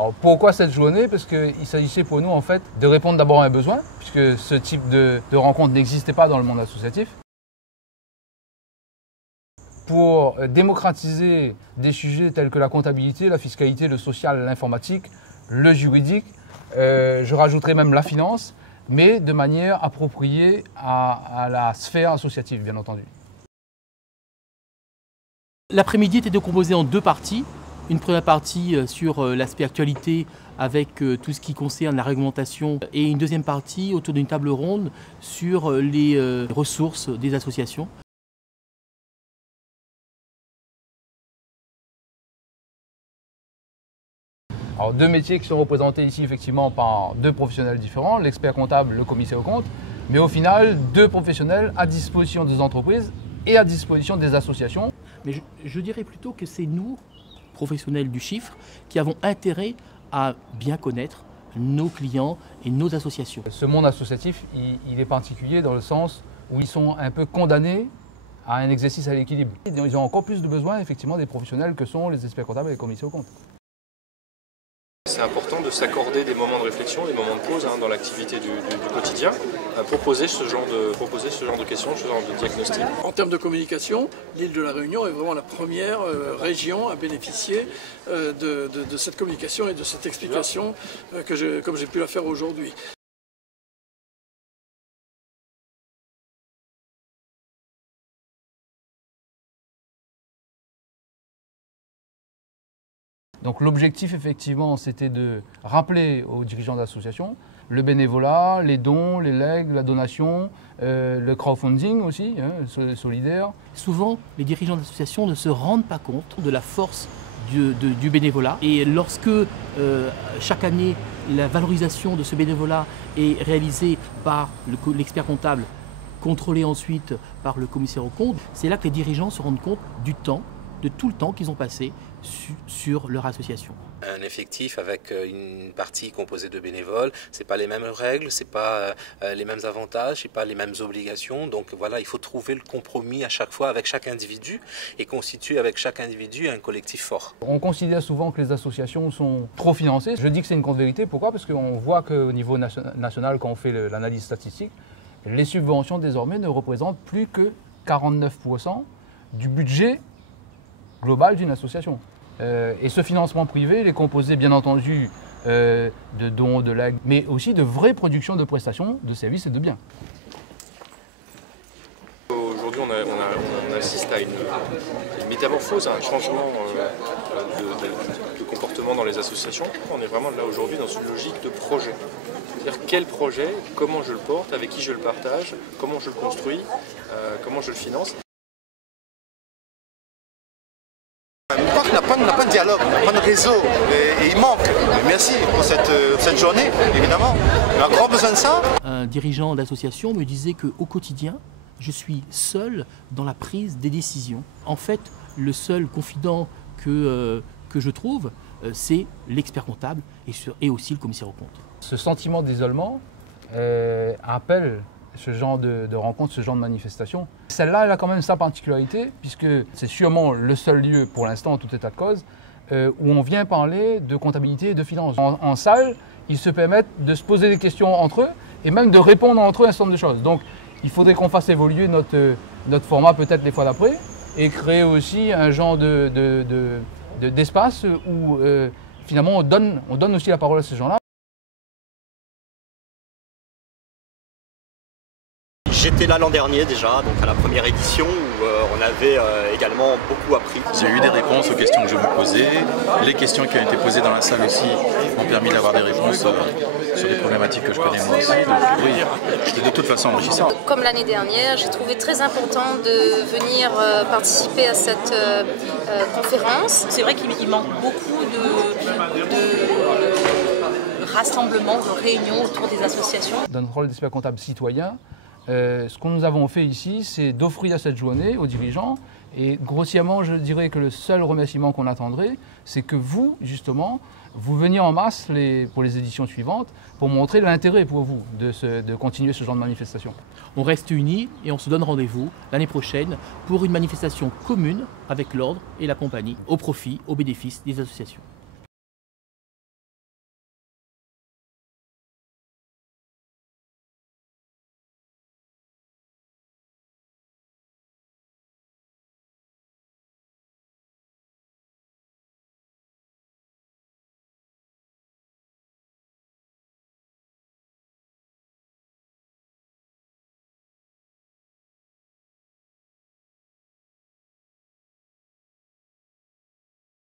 Alors pourquoi cette journée? Parce qu'il s'agissait pour nous en fait de répondre d'abord à un besoin, puisque ce type de rencontre n'existait pas dans le monde associatif. Pour démocratiser des sujets tels que la comptabilité, la fiscalité, le social, l'informatique, le juridique, je rajouterai même la finance, mais de manière appropriée à la sphère associative, bien entendu. L'après-midi était composé en deux parties. Une première partie sur l'aspect actualité avec tout ce qui concerne la réglementation et une deuxième partie autour d'une table ronde sur les ressources des associations. Alors, deux métiers qui sont représentés ici effectivement par deux professionnels différents, l'expert comptable, le commissaire aux comptes, mais au final deux professionnels à disposition des entreprises et à disposition des associations. Mais je dirais plutôt que c'est nous, professionnels du chiffre, qui avons intérêt à bien connaître nos clients et nos associations. Ce monde associatif, il est particulier dans le sens où ils sont un peu condamnés à un exercice à l'équilibre. Ils ont encore plus de besoin effectivement des professionnels que sont les experts comptables et les commissaires aux comptes. C'est important de s'accorder des moments de réflexion, des moments de pause dans l'activité du quotidien, proposer ce genre de questions, ce genre de diagnostic. En termes de communication, l'île de la Réunion est vraiment la première région à bénéficier de cette communication et de cette explication comme j'ai pu la faire aujourd'hui. Donc l'objectif effectivement c'était de rappeler aux dirigeants d'associations le bénévolat, les dons, les legs, la donation, le crowdfunding aussi, solidaire. Souvent les dirigeants d'associations ne se rendent pas compte de la force du bénévolat et lorsque chaque année la valorisation de ce bénévolat est réalisée par l'expert comptable, contrôlée ensuite par le commissaire aux comptes, c'est là que les dirigeants se rendent compte de tout le temps qu'ils ont passé sur leur association. Un effectif avec une partie composée de bénévoles, c'est pas les mêmes règles, c'est pas les mêmes avantages, c'est pas les mêmes obligations. Donc voilà, il faut trouver le compromis à chaque fois avec chaque individu et constituer avec chaque individu un collectif fort. On considère souvent que les associations sont trop financées. Je dis que c'est une contre-vérité. Pourquoi? Parce qu'on voit qu'au niveau national, quand on fait l'analyse statistique, les subventions désormais ne représentent plus que 49% du budget global d'une association. Et ce financement privé, il est composé bien entendu de dons, de legs, mais aussi de vraies productions de prestations, de services et de biens. Aujourd'hui, on assiste à une métamorphose, à un changement de comportement dans les associations. On est vraiment là aujourd'hui dans une logique de projet. C'est-à-dire quel projet, comment je le porte, avec qui je le partage, comment je le construis, comment je le finance. On n'a pas de dialogue, on n'a pas de réseau et il manque. Merci pour cette journée, évidemment. On a grand besoin de ça. Un dirigeant d'association me disait qu'au quotidien, je suis seul dans la prise des décisions. En fait, le seul confident que je trouve, c'est l'expert comptable et aussi le commissaire aux comptes. Ce sentiment d'isolement appelle ce genre de rencontre, ce genre de manifestation. Celle-là, elle a quand même sa particularité, puisque c'est sûrement le seul lieu, pour l'instant, en tout état de cause, où on vient parler de comptabilité et de finance. En salle, ils se permettent de se poser des questions entre eux et même de répondre entre eux à un certain nombre de choses. Donc, il faudrait qu'on fasse évoluer notre format peut-être les fois d'après et créer aussi un genre d'espace où finalement on donne aussi la parole à ces gens-là. J'étais là l'an dernier déjà, donc à la première édition où on avait également beaucoup appris. J'ai eu des réponses aux questions que je me posais. Les questions qui ont été posées dans la salle aussi m'ont permis d'avoir des réponses sur des problématiques que je connais moi aussi. Donc oui, c'était de toute façon enrichissant. Comme l'année dernière, j'ai trouvé très important de venir participer à cette conférence. C'est vrai qu'il manque beaucoup de rassemblements, de réunions autour des associations. Dans notre rôle d'expert comptable citoyen, ce que nous avons fait ici, c'est d'offrir cette journée aux dirigeants. Et grossièrement, je dirais que le seul remerciement qu'on attendrait, c'est que vous, justement, vous veniez en masse pour les éditions suivantes pour montrer l'intérêt pour vous de continuer ce genre de manifestation. On reste unis et on se donne rendez-vous l'année prochaine pour une manifestation commune avec l'ordre et la compagnie au profit, au bénéfice des associations.